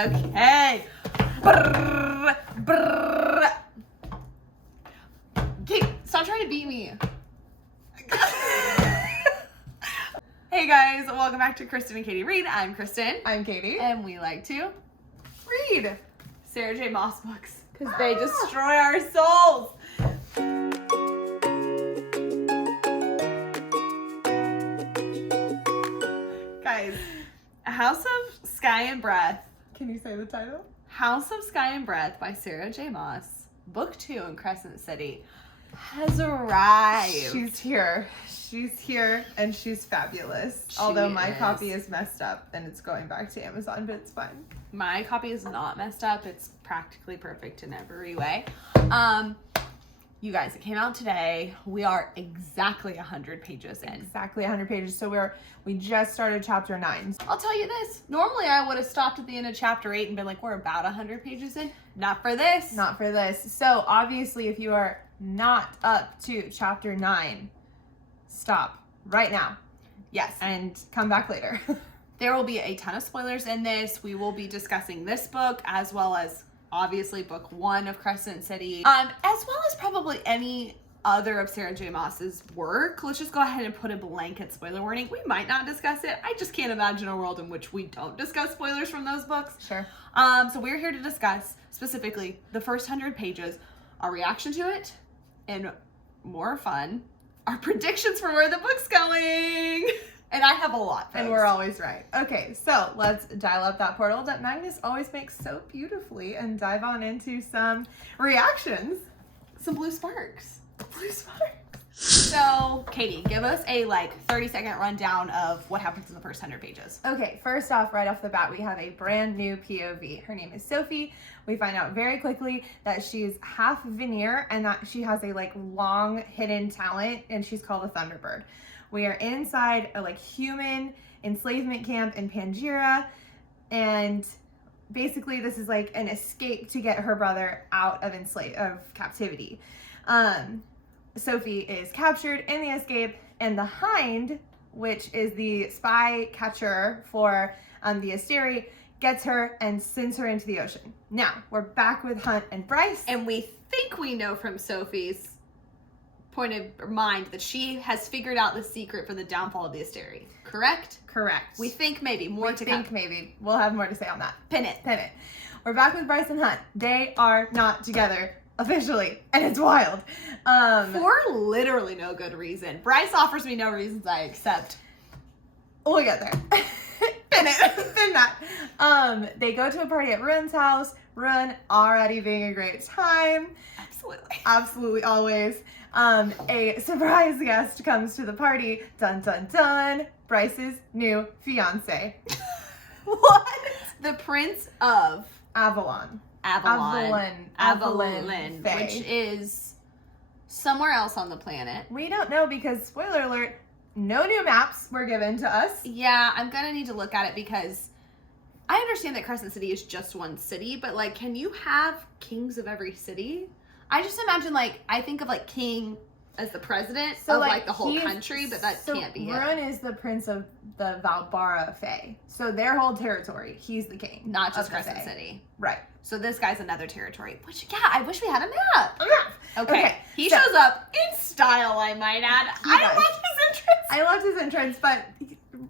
Okay. Brrr, brrr. Kate, stop trying to beat me. Hey guys, welcome back to Kristen and Katie Read. I'm Kristen. I'm Katie. And we like to read Sarah J. Maas books because they destroy our souls. Guys, House of Sky and Breath. Can you say the title? House of Sky and Breath by Sarah J. Maas, Book 2 in Crescent City, has arrived. She's here. She's here and she's fabulous. Although my copy is messed up and it's going back to Amazon, but it's fine. My copy is not messed up. It's practically perfect in every way. You guys, it came out today. We are exactly 100 pages in. Exactly 100 pages. So we just started chapter 9. I'll tell you this. Normally I would have stopped at the end of chapter 8 and been like, we're about 100 pages in. Not for this. Not for this. So obviously if you are not up to chapter 9, stop right now. Yes. And come back later. There will be a ton of spoilers in this. We will be discussing this book as well as obviously book 1 of Crescent City, as well as probably any other of Sarah J. Maas's work. Let's just go ahead and put a blanket spoiler warning. We might not discuss it. I just can't imagine a world in which we don't discuss spoilers from those books. Sure. So we're here to discuss specifically the first 100 pages, our reaction to it, and more fun, our predictions for where the book's going. And I have a lot, folks. And we're always right. Okay, so let's dial up that portal that Magnus always makes so beautifully and dive on into some reactions. Some blue sparks. Blue sparks. So, Katie, give us a 30-second rundown of what happens in the first 100 pages. Okay, first off, right off the bat, we have a brand new POV. Her name is Sophie. We find out very quickly that she's half Veneer and that she has a long hidden talent, and she's called a Thunderbird. We are inside a human enslavement camp in Pangaea, and basically this is an escape to get her brother out of captivity. Sophie is captured in the escape, and the Hind, which is the spy catcher for the Asteri, gets her and sends her into the ocean. Now, we're back with Hunt and Bryce. And we think we know from Sophie's point of mind that she has figured out the secret for the downfall of the Asteri. Correct? Correct. We think maybe. More to come. We think maybe. We'll have more to say on that. Pin it. Pin it. We're back with Bryce and Hunt. They are not together officially, and it's wild. For literally no good reason. Bryce offers me no reasons I accept. We'll get there. Pin it. Pin that. They go to a party at Ruin's house. Ruin already being a great time. Absolutely. Absolutely always. A surprise guest comes to the party. Dun dun dun. Bryce's new fiance. What? The Prince of Avalon. Avalon, Faye. which is somewhere else on the planet. We don't know because, spoiler alert, no new maps were given to us. Yeah, I'm gonna need to look at it because I understand that Crescent City is just one city, but can you have kings of every city? I just imagine I think of king as the president of the whole country, but that can't be it. Ruin is the prince of the Valbara Fae. So their whole territory, he's the king. Not just Crescent City. Right. So this guy's another territory. Which, yeah, I wish we had a map. Okay. He so, shows up in style, I might add. I love his entrance. I loved his entrance, but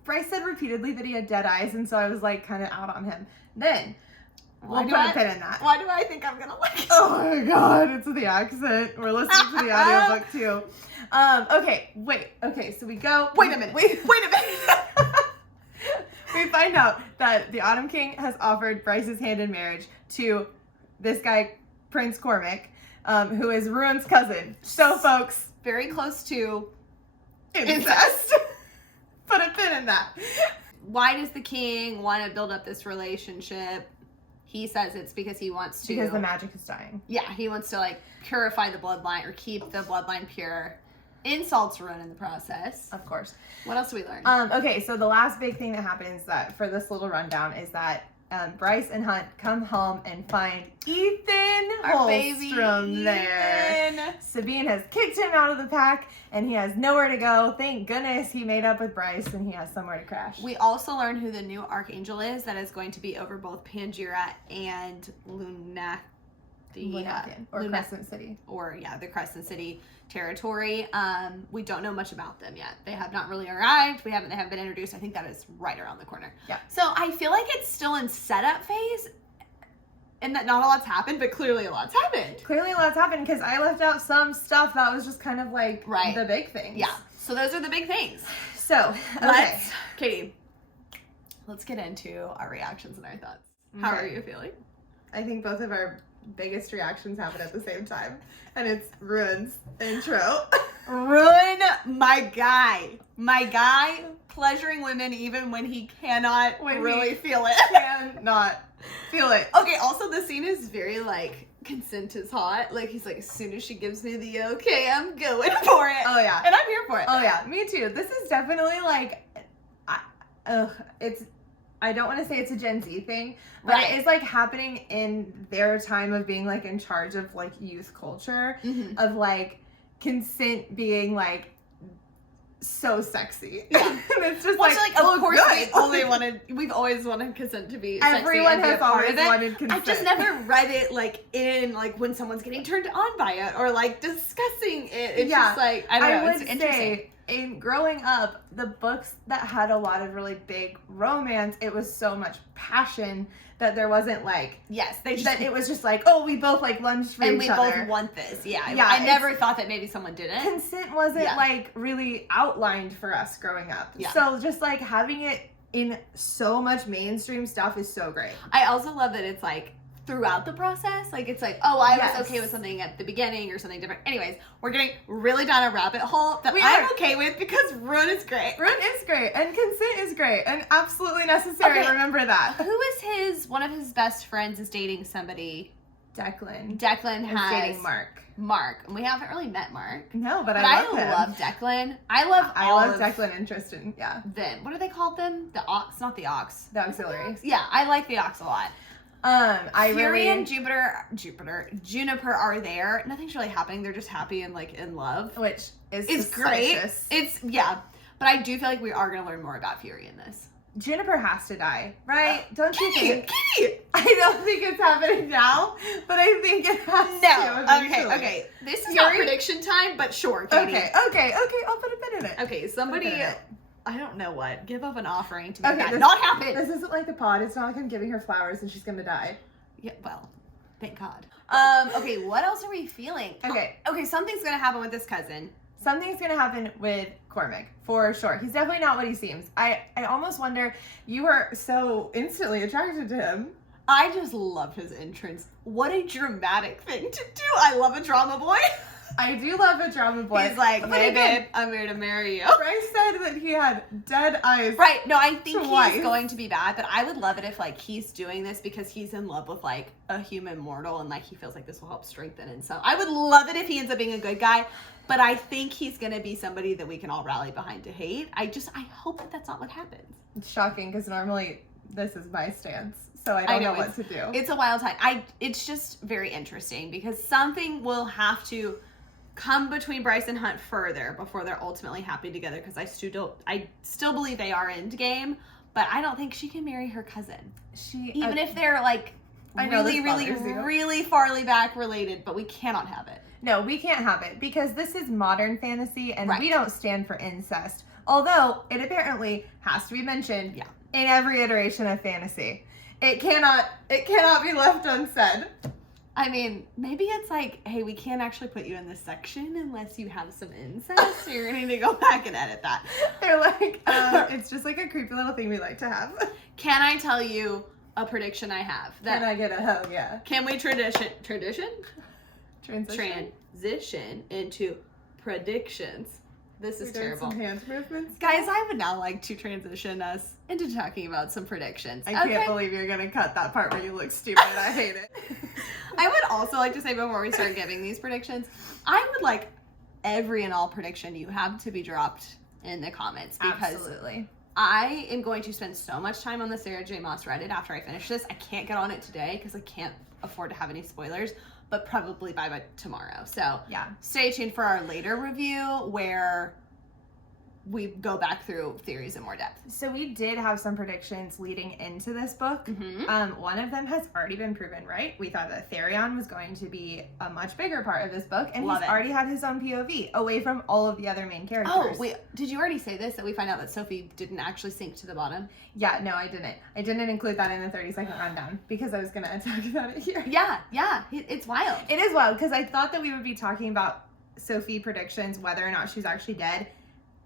Bryce said repeatedly that he had dead eyes, and so I was kind of out on him. Then, we'll put a pin in that. Why do I think I'm gonna like it? Oh my god, it's the accent. We're listening to the audiobook too. Okay, wait. Okay, so we go. Wait a minute. Wait a minute. We find out that the Autumn King has offered Bryce's hand in marriage to this guy, Prince Cormac, who is Ruin's cousin. So, folks, very close to incest. Put a pin in that. Why does the king want to build up this relationship? He says it's because he wants to. Because the magic is dying. Yeah, he wants to purify the bloodline or keep the bloodline pure. Insults Ruin in the process. Of course. What else do we learn? Okay, so the last big thing that happens for this little rundown is that Bryce and Hunt come home and find Ethan Our baby Holstrom there. Ethan. Sabine has kicked him out of the pack, and he has nowhere to go. Thank goodness he made up with Bryce, and he has somewhere to crash. We also learn who the new Archangel is that is going to be over both Pangira and Crescent City. The Crescent City territory. We don't know much about them yet. They have not really arrived. They haven't been introduced. I think that is right around the corner. Yeah. So I feel like it's still in setup phase and that not a lot's happened, but clearly a lot's happened. Clearly a lot's happened because I left out some stuff that was just kind of like the big things. Yeah. So those are the big things. So, okay. Katie, let's get into our reactions and our thoughts. How are you feeling? I think both of our biggest reactions happen at the same time, and it's Ruin's intro. Ruin, my guy pleasuring women even when he cannot really feel it. Cannot feel it. Okay, also the scene is very like, consent is hot. Like, he's like, as soon as she gives me the okay, I'm going for it. Oh yeah. And I'm here for it. Oh yeah, me too. This is definitely like, I don't want to say it's a Gen Z thing, but it is like happening in their time of being like in charge of like youth culture, of like consent being like so sexy. Yeah. It's just of course good. we've always wanted consent to be Everyone sexy and has always wanted consent. I've just never read it like in like when someone's getting turned on by it or like discussing it. It's just like, I don't know, it's interesting. In growing up, the books that had a lot of really big romance, it was so much passion that there wasn't like it was just like, oh, we both like lunged for each other. And we both want this. Yeah. I never thought that maybe someone didn't. Consent wasn't like really outlined for us growing up. Yeah. So just like having it in so much mainstream stuff is so great. I also love that it's like throughout the process, like it's like, oh, I was okay with something at the beginning or something different. Anyways, we're getting really down a rabbit hole that I'm okay with because Ruin is great. Ruin is great, and consent is great, and absolutely necessary. Okay. Remember that. Who is one of his best friends is dating somebody? Declan. Declan has dating Mark, and we haven't really met Mark. No, but I love Declan. I love Declan and Tristan. Yeah. Them. What do they call them? The Ox, not the Ox. The Auxiliaries. Yeah, I like the Ox a lot. Fury and Juniper are there. Nothing's really happening. They're just happy and like in love, which is great. But I do feel like we are going to learn more about Fury in this. Juniper has to die, right? Don't you think? Kitty! I don't think it's happening now, but I think it has to. Okay. This is not prediction time, but sure, Katie. Okay. I'll put a pin in it. Okay, somebody, I don't know what, give up an offering to make that not happen. This isn't like the pod. It's not like I'm giving her flowers and she's going to die. Yeah, well, thank God. Okay, what else are we feeling? Okay, something's going to happen with this cousin. Something's going to happen with Cormac, for sure. He's definitely not what he seems. I almost wonder, you were so instantly attracted to him. I just love his entrance. What a dramatic thing to do. I love a drama boy. I do love a drama boy. He's like, hey babe, I'm here to marry you. Bryce said that he had dead eyes. Right, no, I think he's going to be bad, but I would love it if like he's doing this because he's in love with like a human mortal and like he feels like this will help strengthen and so I would love it if he ends up being a good guy, but I think he's going to be somebody that we can all rally behind to hate. I hope that that's not what happens. It's shocking because normally this is my stance. So I don't know what to do. It's a wild time. It's just very interesting because something will have to come between Bryce and Hunt further before they're ultimately happy together because I still believe they are end game, but I don't think she can marry her cousin. Even if they're like really farly back related, but we cannot have it. No, we can't have it because this is modern fantasy and we don't stand for incest. Although it apparently has to be mentioned in every iteration of fantasy. It cannot be left unsaid. I mean, maybe it's like, hey, we can't actually put you in this section unless you have some incest, so you're going to need to go back and edit that. They're like, it's just like a creepy little thing we like to have. Can I tell you a prediction I have? Can I get a hell yeah? Can we transition into predictions? This is terrible. Some hand movements. Guys, I would now like to transition us into talking about some predictions. I can't believe you're going to cut that part where you look stupid. I hate it. I would also like to say before we start giving these predictions, I would like every and all prediction you have to be dropped in the comments because I am going to spend so much time on the Sarah J. Maas Reddit after I finish this. I can't get on it today because I can't afford to have any spoilers, but probably by tomorrow. So Yeah. stay tuned for our later review where we go back through theories in more depth. So we did have some predictions leading into this book. One of them has already been proven right. We thought that Therion was going to be a much bigger part of this book, and Love he's it. already had his own POV away from all of the other main characters. Oh, wait, did you already say this, that we find out that Sophie didn't actually sink to the bottom? Yeah, no, I didn't. I didn't include that in the 30-second rundown because I was going to talk about it here. Yeah, it's wild. It is wild because I thought that we would be talking about Sophie predictions, whether or not she's actually dead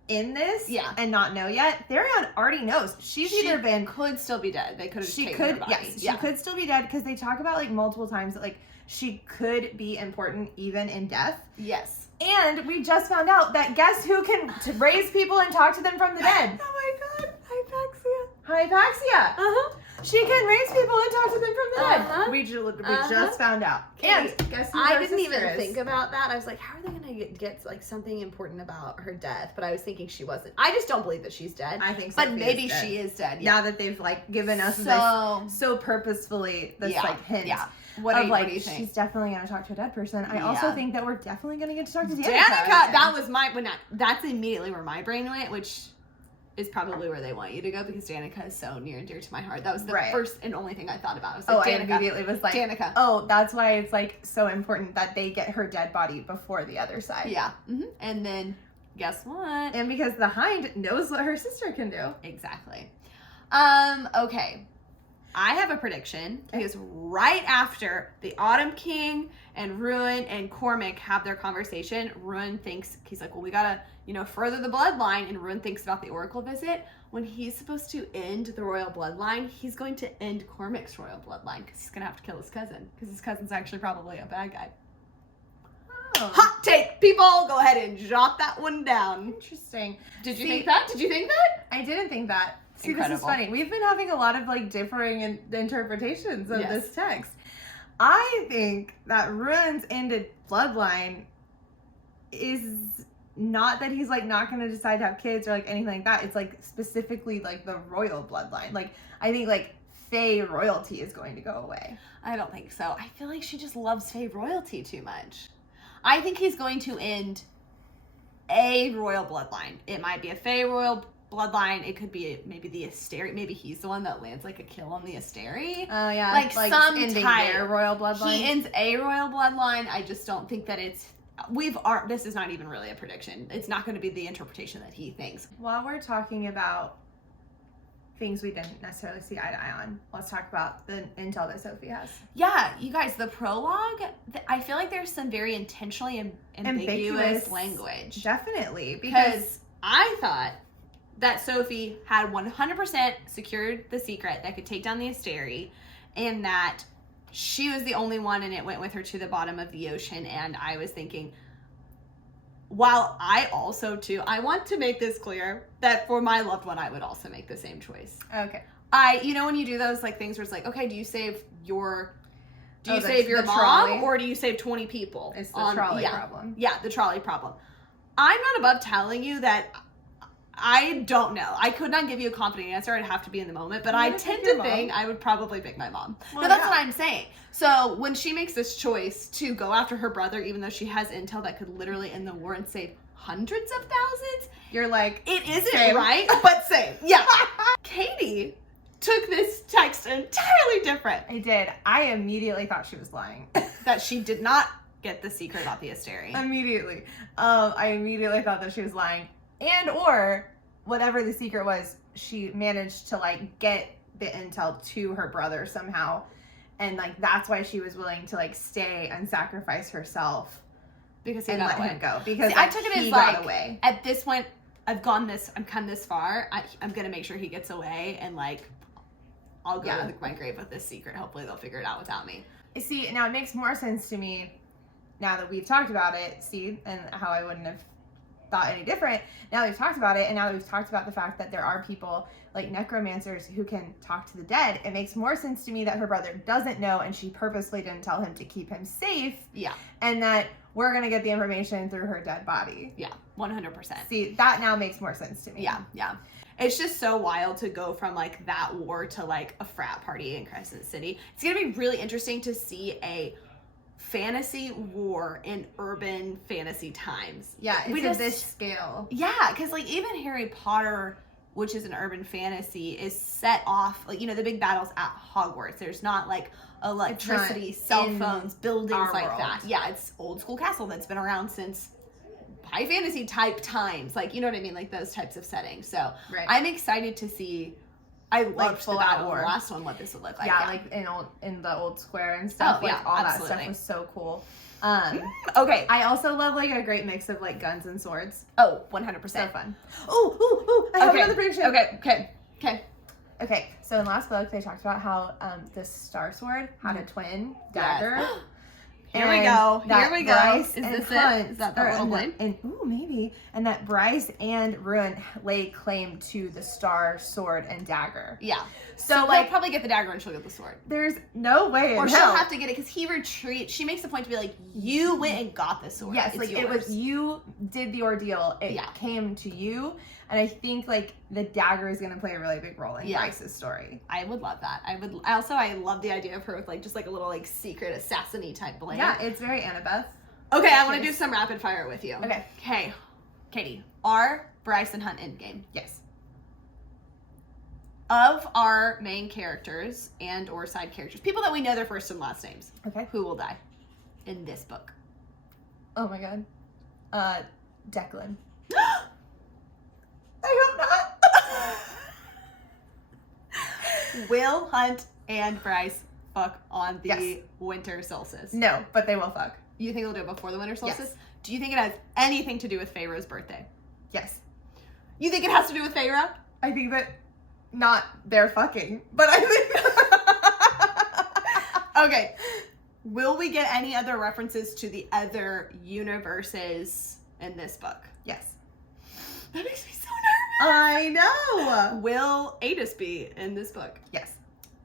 in this, and not know yet. Therion already knows. She could still be dead. They could have she taken could her body. yes she could still be dead because they talk about like multiple times that like she could be important even in death. Yes. And we just found out that guess who can raise people and talk to them from the dead? Oh my god, Hypaxia. Hypaxia. She can raise people and talk to them from the dead. We just found out. And guess who I her didn't even sister is? think about that. I was like, how are they going to get like something important about her death? But I was thinking she wasn't. I just don't believe that she's dead. I think but Sophie maybe is dead. she is dead. Now that they've like given us this so purposefully this like hint. Yeah. What do you think? She's She's definitely going to talk to a dead person. I also think that we're definitely going to get to talk to Danica. That was that's immediately where my brain went, which is probably where they want you to go because Danica is so near and dear to my heart. That was the first and only thing I thought about. I was like, I immediately was like, Danica. Oh, that's why it's like so important that they get her dead body before the other side. Yeah. And then guess what? And because the Hind knows what her sister can do. Exactly. Okay. I have a prediction because right after the Autumn King and Ruin and Cormac have their conversation, Ruin thinks, he's like, well, we gotta, further the bloodline, and Ruin thinks about the Oracle visit. When he's supposed to end the royal bloodline, he's going to end Cormac's royal bloodline because he's gonna have to kill his cousin because his cousin's actually probably a bad guy. Oh. Hot take, people, go ahead and jot that one down. Interesting. Did you think that? Did you think that? I didn't think that. See, Incredible. This is funny. We've been having a lot of like differing interpretations of Yes. this text. I think that Ruin's ended bloodline is not that he's like not going to decide to have kids or like anything like that. It's like specifically like the royal bloodline. Like I think like Fae royalty is going to go away. I don't think so. I feel like she just loves Fae royalty too much. I think he's going to end a royal bloodline. It might be a Fae royal bloodline. It could be maybe the Asteri. Maybe he's the one that lands like a kill on the Asteri. Oh yeah, like some ending type. their royal bloodline. He ends a royal bloodline. I just don't think that it's. This is not even really a prediction. It's not going to be the interpretation that he thinks. While we're talking about things we didn't necessarily see eye to eye on, let's talk about the intel that Sophie has. Yeah, you guys, the prologue, I feel like there's some very intentionally ambiguous language. Definitely. Because I thought that Sophie had 100% secured the secret that could take down the Asteri, and that she was the only one, and it went with her to the bottom of the ocean. And I was thinking, while I also too, I want to make this clear that for my loved one, I would also make the same choice. Okay. When you do those like things where it's like, okay, do you save your mom trolley? or do you save 20 people? It's the trolley problem. Yeah, the trolley problem. I'm not above telling you that I don't know. I could not give you a confident answer. I'd have to be in the moment, but I tend to think I would probably pick my mom. Well, no, that's what I'm saying. So when she makes this choice to go after her brother, even though she has intel that could literally end the war and save hundreds of thousands, you're like, it isn't same. right, but same. Yeah. Katie took this text entirely different. I did. I immediately thought she was lying. That she did not get the secret about the Asteri. Immediately. I immediately thought that she was lying. And or whatever the secret was, she managed to like get the intel to her brother somehow. And like that's why she was willing to like stay and sacrifice herself because he and got let away. him go. Because I took it as got like away. At this point, I'm come this far. I'm gonna make sure he gets away, and like I'll go to my grave with this secret. Hopefully they'll figure it out without me. See, now it makes more sense to me now that we've talked about it, and how I wouldn't have thought any different. Now that we've talked about it, and now that we've talked about the fact that there are people like necromancers who can talk to the dead, it makes more sense to me that her brother doesn't know and she purposely didn't tell him to keep him safe. Yeah. And that we're going to get the information through her dead body. Yeah, 100%. See, that now makes more sense to me. Yeah. it's just so wild to go from like that war to like a frat party in Crescent City. It's gonna be really interesting to see a fantasy war in urban fantasy times. Yeah, it's at this scale. Yeah, because like even Harry Potter, which is an urban fantasy, is set off like, you know, the big battles at Hogwarts. There's not like electricity, cell phones, buildings like that. Yeah, it's old school castle that's been around since high fantasy type times, like, you know what I mean, like those types of settings. So I'm excited to see. I loved the battle in the last one, what this would look like. Yeah, like in the old square and stuff. Oh, like yeah, all absolutely. that stuff was so cool. Okay. I also love like a great mix of like guns and swords. Oh, 100%. So fun. Oh, I have another prediction. Okay, so in last book they talked about how the Star Sword had a twin dagger. Yes. Here we go. Bryce Is this Hunt, it? Is that the little blade? Maybe. And that Bryce and Ruin lay claim to the Star Sword and dagger. Yeah. So like, he'll probably get the dagger and she'll get the sword. There's no way. Or she'll have to get it because he retreats. She makes a point to be like, you went and got the sword. Yes, it's like yours. it was you did the ordeal. It came to you. And I think like the dagger is gonna play a really big role in Bryce's story. I would love that. I love the idea of her with like just like a little like secret assassin-y type blade. Yeah, it's very Annabeth. Okay, I want to do some rapid fire with you. Okay. Okay, Katie, are Bryce and Hunt endgame? Yes. Of our main characters and or side characters, people that we know their first and last names. Okay. Who will die in this book? Oh my god. Declan. I hope not. Will Hunt and Bryce fuck on the winter solstice? No, but they will fuck. You think they'll do it before the winter solstice? Yes. Do you think it has anything to do with Feyre's birthday? Yes. You think it has to do with Feyre? I think that not their fucking, but I think Okay. Will we get any other references to the other universes in this book? Yes. That makes me so nervous. I know. Will Adis be in this book? Yes.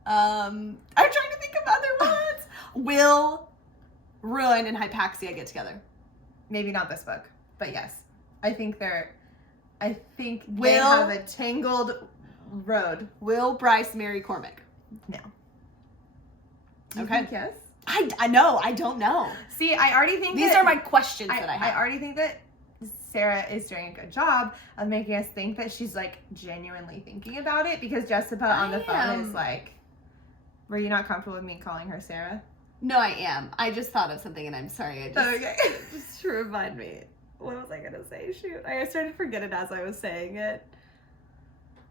I'm trying to think of other ones. Will Ruin and Hypaxia get together? Maybe not this book, but yes. I think they have a tangled road. Will Bryce marry Cormac? No. Do you Okay. think yes? I know. I don't know. See, I already think These are my questions that I have. I already think that Sarah is doing a good job of making us think that she's like genuinely thinking about it, because Jessica on the phone is like, were you not comfortable with me calling her Sarah? No, I am. I just thought of something and I'm sorry. Okay. Just to remind me. What was I going to say? Shoot. I started to forget it as I was saying it.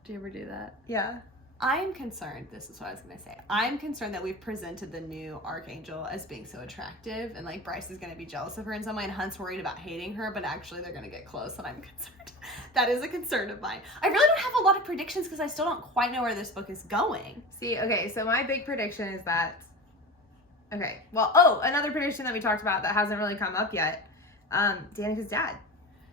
Do you ever do that? Yeah. I'm concerned, this is what I was going to say. I'm concerned that we've presented the new Archangel as being so attractive, and like Bryce is going to be jealous of her in some way, and Hunt's worried about hating her, but actually they're going to get close, and I'm concerned. That is a concern of mine. I really don't have a lot of predictions because I still don't quite know where this book is going. See, okay, so my big prediction is that, another prediction that we talked about that hasn't really come up yet, Danica's dad.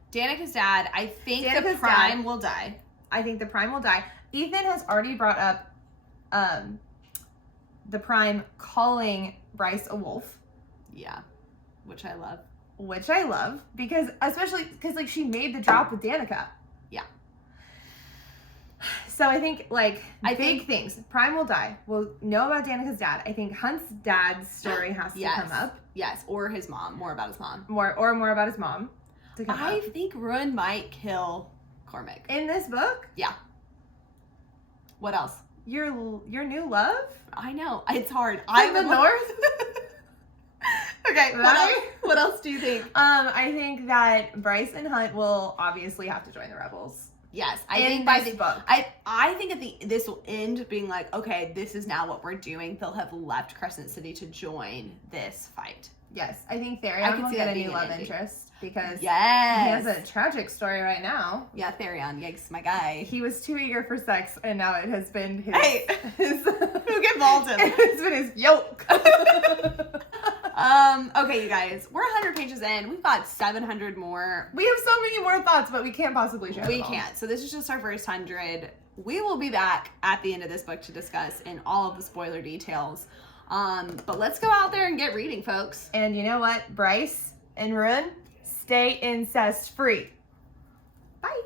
Danica's dad, I think Danica's the Prime dad will die. I think the Prime will die. Ethan has already brought up the Prime calling Bryce a wolf. Yeah, which I love. Which I love, because especially because like she made the drop with Danica. Yeah. So I think big things. Prime will die. We'll know about Danica's dad. I think Hunt's dad's story has to come up. Yes, or his mom. More about his mom. More about his mom. To come I up. think Ruin might kill Cormac. In this book? Yeah. What else? Your new love? I know. It's hard. I'm the North? Okay, what else do you think? I think that Bryce and Hunt will obviously have to join the rebels. Yes, I think by the book. I think this will end being like, okay, this is now what we're doing. They'll have left Crescent City to join this fight. Yes, I think Therion will get a new love interest because he has a tragic story right now. Yeah, Therion, yikes, my guy. He was too eager for sex, and now it has been his. Hey, who get involved in it? It's been his yoke. Okay, you guys, we're 100 pages in. We've got 700 more. We have so many more thoughts, but we can't possibly share them all. We can't. So this is just our first 100. We will be back at the end of this book to discuss in all of the spoiler details. But let's go out there and get reading, folks. And you know what? Bryce and Ruin, stay incest free. Bye.